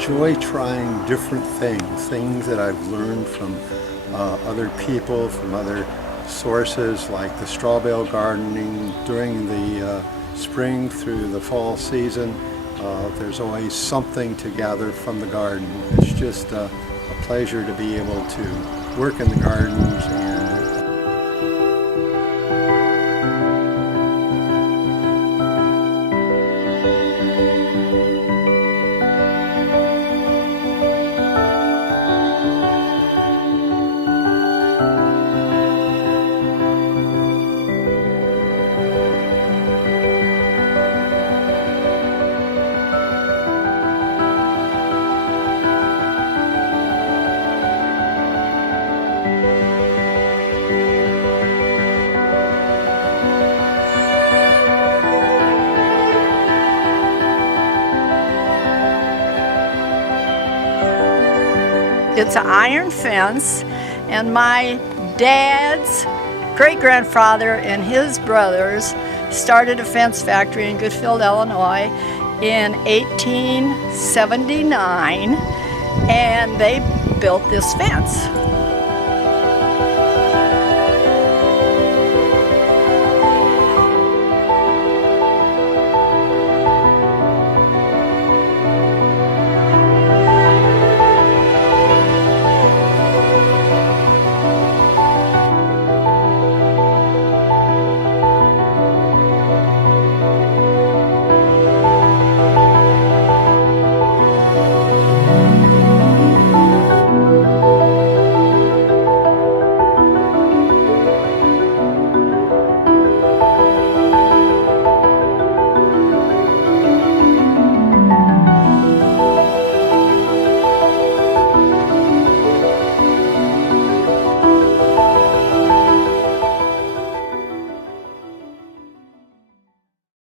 enjoy trying different things that I've learned from other people, from other sources, like the straw bale gardening during the spring through the fall season. There's always something to gather from the garden. It's just a pleasure to be able to work in the gardens and It's an iron fence, and my dad's great-grandfather and his brothers started a fence factory in Goodfield, Illinois in 1879, and they built this fence.